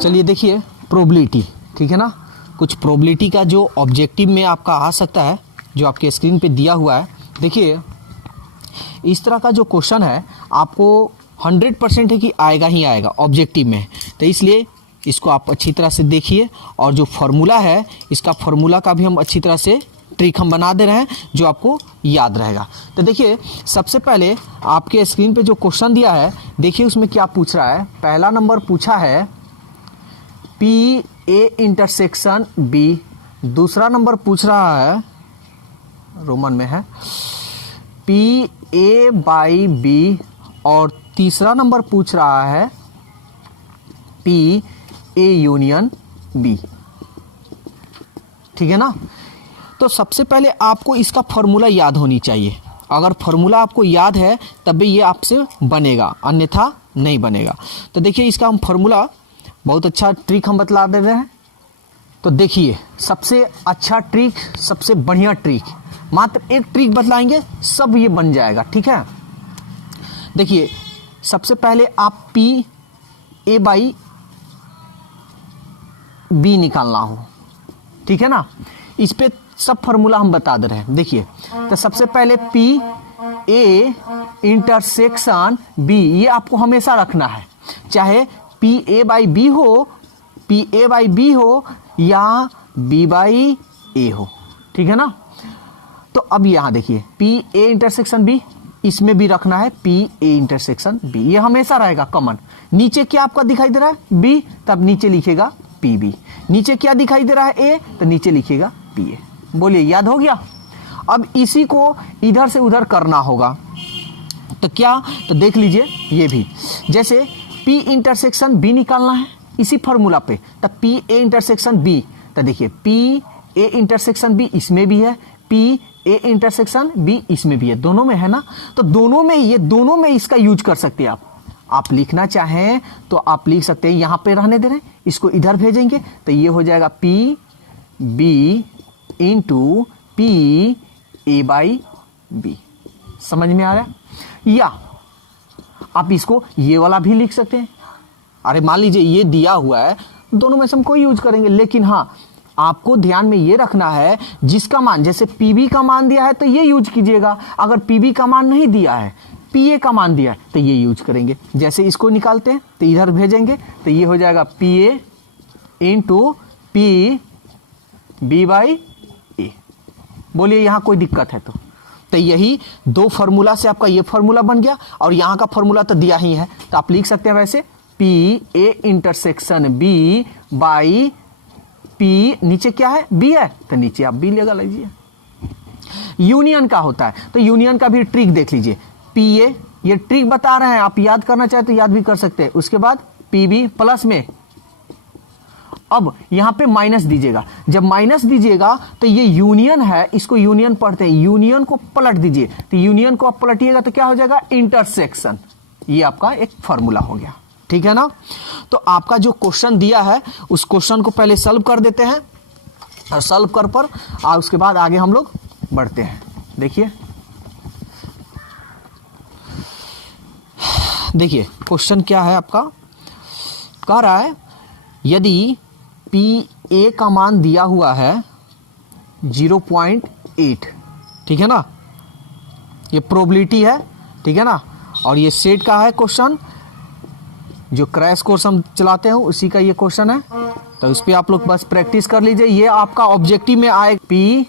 चलिए देखिए प्रोबेबिलिटी, ठीक है ना, कुछ प्रोबेबिलिटी का जो ऑब्जेक्टिव में आपका आ सकता है, जो आपके स्क्रीन पे दिया हुआ है। देखिए इस तरह का जो क्वेश्चन है आपको 100% है कि आएगा ही आएगा ऑब्जेक्टिव में, तो इसलिए इसको आप अच्छी तरह से देखिए। और जो फार्मूला है, इसका फार्मूला का भी हम अच्छी तरह से ट्रिक हम बना दे रहे हैं जो आपको याद रहेगा। तो देखिए सबसे पहले आपके स्क्रीन पे जो क्वेश्चन दिया है, देखिए उसमें क्या पूछ रहा है। पहला नंबर पूछा है पी ए इंटरसेक्शन बी, दूसरा नंबर पूछ रहा है, रोमन में है, पी ए बाई बी, और तीसरा नंबर पूछ रहा है पी ए यूनियन बी। ठीक है ना। तो सबसे पहले आपको इसका फॉर्मूला याद होनी चाहिए। अगर फॉर्मूला आपको याद है तब भी ये आपसे बनेगा, अन्यथा नहीं बनेगा। तो देखिए इसका हम फॉर्मूला, बहुत अच्छा ट्रिक हम बतला दे रहे हैं। तो देखिए सबसे अच्छा ट्रिक, सबसे बढ़िया ट्रिक, मात्र एक ट्रिक बतलाएंगे सब ये बन जाएगा। ठीक है, देखिए सबसे पहले आप पी ए बाई बी निकालना हो, ठीक है ना। इस पे सब फॉर्मूला हम बता दे रहे हैं। देखिए तो सबसे पहले पी ए इंटरसेक्शन बी, ये आपको हमेशा रखना है, चाहे पी ए बाई बी हो, पी ए बाई बी हो या बी बाई ए हो, ठीक है ना। तो अब यहां देखिए पी ए इंटरसेक्शन बी, इसमें भी रखना है पी ए इंटरसेक्शन बी, ये हमेशा रहेगा कॉमन। नीचे क्या आपका दिखाई दे रहा है बी, तब नीचे लिखेगा पी बी। नीचे क्या दिखाई दे रहा है ए, तो नीचे लिखेगा पी ए। बोलिए याद हो गया। अब इसी को इधर से उधर करना होगा, तो क्या, तो देख लीजिए ये भी, जैसे P इंटरसेक्शन B निकालना है इसी फॉर्मूला पे, तो P A इंटरसेक्शन B, तो देखिए P A इंटरसेक्शन B इसमें भी है, P A इंटरसेक्शन B इसमें भी है, दोनों में है ना। तो दोनों में, ये दोनों में इसका यूज कर सकते हैं आप लिखना चाहें तो आप लिख सकते हैं। यहां पे रहने दे रहे हैं, इसको इधर भेजेंगे तो ये हो जाएगा P B into P A by B। समझ में आ रहा है। या आप इसको ये वाला भी लिख सकते हैं। अरे मान लीजिए ये दिया हुआ है, दोनों में से हम कोई यूज करेंगे, लेकिन हाँ आपको ध्यान में ये रखना है जिसका मान, जैसे PB का मान दिया है तो ये यूज कीजिएगा, अगर PB का मान नहीं दिया है, PA का मान दिया है तो ये यूज करेंगे। जैसे इसको निकालते हैं तो इधर भेजेंगे तो ये हो जाएगा PA into P B by A. बोलिए यहां कोई दिक्कत है तो यही दो फॉर्मूला से आपका ये फॉर्मूला बन गया, और यहां का फॉर्मूला तो दिया ही है, तो आप लिख सकते हैं वैसे P A intersection B by P, नीचे क्या है B है तो नीचे आप B लगा लीजिए। यूनियन का होता है, तो यूनियन का भी ट्रिक देख लीजिए। PA, ये ट्रिक बता रहे हैं, आप याद करना चाहे तो याद भी कर सकते हैं। उसके बाद PB प्लस में, अब यहां पे माइनस दीजिएगा, जब माइनस दीजिएगा तो ये यूनियन है, इसको यूनियन पढ़ते हैं, यूनियन को पलट दीजिए, तो यूनियन को आप पलटिएगा तो क्या हो जाएगा इंटरसेक्शन। ये आपका एक फॉर्मूला हो गया, ठीक है ना। तो आपका जो क्वेश्चन दिया है उस क्वेश्चन को पहले सॉल्व कर देते हैं, और सॉल्व कर पर और उसके बाद आगे हम लोग बढ़ते हैं। देखिए देखिए क्वेश्चन क्या है आपका, कह रहा है यदि पी ए का मान दिया हुआ है 0.8, ठीक है ना, ये प्रोबेबिलिटी है, ठीक है ना, और ये सेट का है क्वेश्चन, जो क्रैश कोर्स हम चलाते हैं उसी का ये क्वेश्चन है, तो इस पे आप लोग बस प्रैक्टिस कर लीजिए। ये आपका ऑब्जेक्टिव में आए P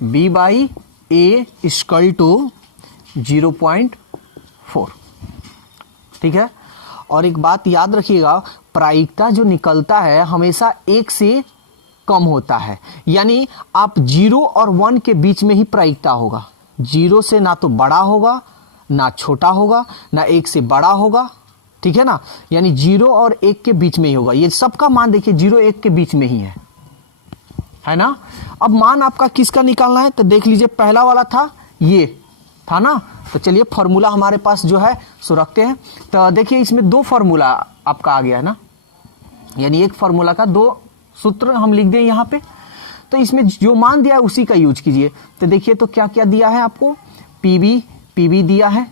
B by A equal to 0.4, ठीक है। और एक बात याद रखिएगा, प्रायिकता जो निकलता है हमेशा 1 से कम होता है, यानी आप 0 और 1 के बीच में ही प्रायिकता होगा। 0 से ना तो बड़ा होगा ना छोटा होगा, ना 1 से बड़ा होगा, ठीक है ना, यानी 0 और 1 के बीच में ही होगा। ये सबका मान देखिए 0-1 के बीच में ही है ना। अब मान आपका किसका निकालना है, तो देख लीजिए पहला वाला था, ये था ना। तो चलिए फॉर्मूला हमारे पास जो है सो रखते हैं। तो देखिए इसमें दो फॉर्मूला आपका आ गया है ना, यानी एक फॉर्मूला का दो सूत्र हम लिख दें यहाँ पे। तो इसमें जो मान दिया है उसी का यूज कीजिए। तो देखिए तो क्या क्या दिया है आपको, पीबी दिया है,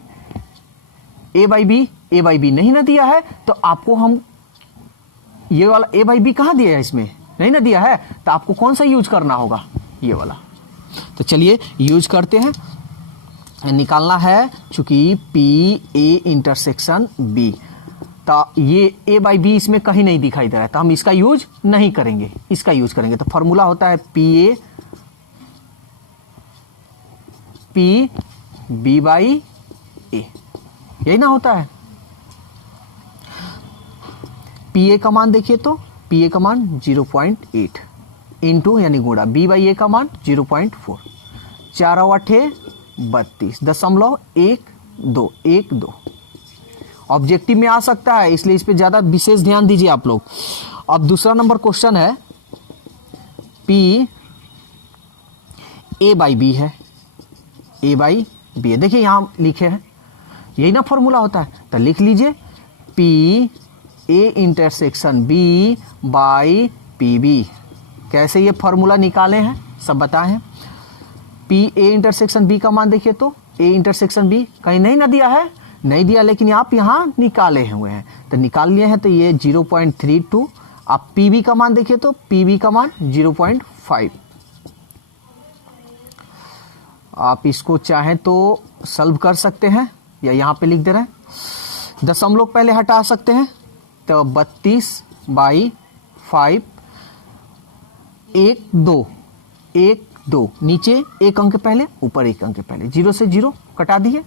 ए बाई बी नहीं ना दिया है, तो आपको हम ये वाला a बाई बी कहाँ दिया है, इसमें नहीं ना दिया है, तो आपको कौन सा यूज करना होगा, ये वाला। तो चलिए यूज करते हैं, निकालना है चूंकि पी ए इंटरसेक्शन बी, तो ये ए बाई बी इसमें कहीं नहीं दिखाई दे रहा है, तो हम इसका यूज नहीं करेंगे, इसका यूज करेंगे। तो फॉर्मूला होता है पी बी बाई ए, यही ना होता है। पी ए का मान देखिए, तो पी ए का मान 0.8 इंटू यानी गुणा बी बाई ए का मान 0.4, 4 और 8 32.12 ऑब्जेक्टिव में आ सकता है, इसलिए इस पे ज्यादा विशेष ध्यान दीजिए आप लोग। अब दूसरा नंबर क्वेश्चन है, पी ए बाई बी है, ए बाई बी है, देखिए यहां लिखे हैं, यही ना फॉर्मूला होता है, तो लिख लीजिए P A intersection B by P B. कैसे ये फॉर्मूला निकाले हैं सब बताए हैं। पी ए इंटरसेक्शन बी का मान देखिए, तो ए इंटरसेक्शन बी कहीं नहीं ना दिया है, नहीं दिया, लेकिन आप यहां निकाले हुए हैं, तो निकाल लिए हैं, तो ये 0.32। आप पी बी का मान देखिए, तो पी बी का मान 0.5। आप इसको चाहें तो सॉल्व कर सकते हैं, या यहां पे लिख दे रहे हैं, दशमलव पहले हटा सकते हैं, तो 32/5 1 2 नीचे एक अंक पहले, ऊपर एक अंक पहले, 0 से 0 कटा दिए।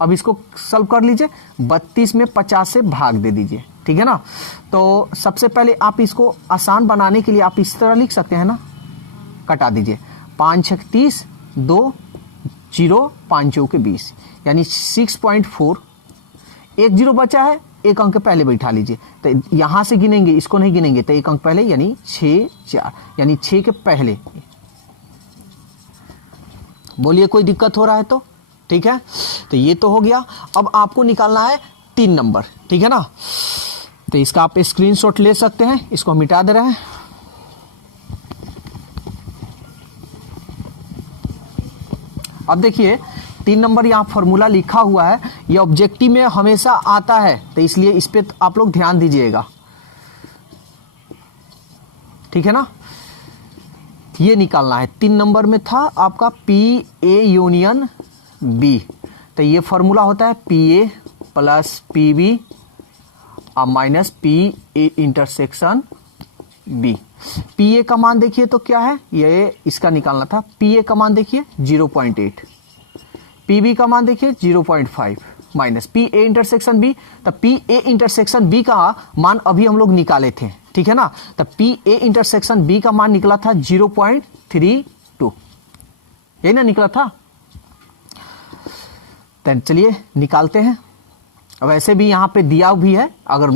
अब इसको सॉल्व कर लीजिए, 32 में 50 से भाग दे दीजिए, ठीक है ना। तो सबसे पहले आप इसको आसान बनाने के लिए आप इस तरह लिख सकते हैं ना, कटा दीजिए, 5 6 30, 2 0 5 चौके 20, यानी 6.4। एक 0 बचा है, एक अंक पहले बैठा लीजिए, तो यहां से गिनेंगे, इसको नहीं गिनेंगे, तो एक अंक पहले यानी 6 4, यानी 6 के पहले। बोलिए कोई दिक्कत हो रहा है तो, ठीक है। तो ये तो हो गया। अब आपको निकालना है 3 नंबर, ठीक है ना। तो इसका आप स्क्रीनशॉट ले सकते हैं, इसको हम मिटा दे रहे हैं। अब देखिए 3 नंबर यहाँ फॉर्मूला लिखा हुआ है, ये ऑब्जेक्टिव में हमेशा आता है, तो इसलिए इस पे आप लोग ध्यान दीजिएगा, ठीक है ना। ये निकालना है, 3 नंबर में था आपका पी ए यूनियन बी, तो ये फॉर्मूला होता है P A plus P B minus P A intersection B. P A का मान देखिए तो क्या है, ये इसका निकालना था। पी ए का मान देखिए 0.8, पी बी का मान देखिए 0.5 minus P A intersection B, तो पी ए इंटरसेक्शन बी का मान अभी हम लोग निकाले थे, ठीक है ना। तो पी ए इंटरसेक्शन बी का मान निकला था 0.32, यही ना निकला था। तो चलिए निकालते हैं। अब ऐसे भी यहाँ पे दिया भी है, अगर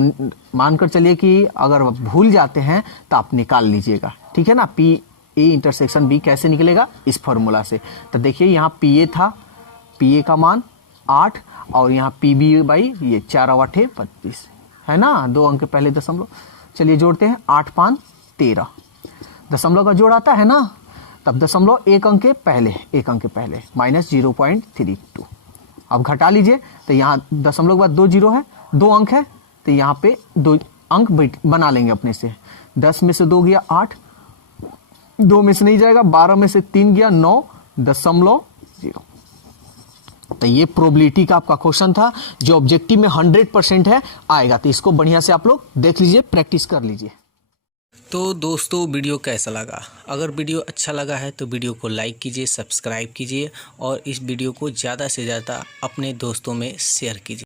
मानकर चलिए कि अगर भूल जाते हैं तो आप निकाल लीजिएगा, ठीक है ना। पी ए इंटरसेक्शन बी कैसे निकलेगा, इस फॉर्मूला से। तो देखिए यहाँ पी ए था, पी ए का मान 8, और यहाँ पी बी बाई ये 4 और 8 32 है ना, 2 अंक पहले दशमलव। चलिए जोड़ते हैं, 8 5 13, दशमलव का जोड़ आता है ना, तब दशमलव एक अंक पहले माइनस 0.32। अब घटा लीजिए, तो यहाँ दशमलव के बाद 2 0 है, 2 अंक है, तो यहाँ पे 2 अंक बना लेंगे अपने से। 10 में से 2 गया 8, 2 में से नहीं जाएगा, 12 में से 3 गया 9.0। तो ये प्रोबेबिलिटी का आपका क्वेश्चन था, जो ऑब्जेक्टिव में 100% है आएगा। तो इसको बढ़िया से आप लोग देख लीजिए, प्रैक्टिस कर लीजिए। तो दोस्तों वीडियो कैसा लगा? अगर वीडियो अच्छा लगा है तो वीडियो को लाइक कीजिए, सब्सक्राइब कीजिए और इस वीडियो को ज़्यादा से ज़्यादा अपने दोस्तों में शेयर कीजिए।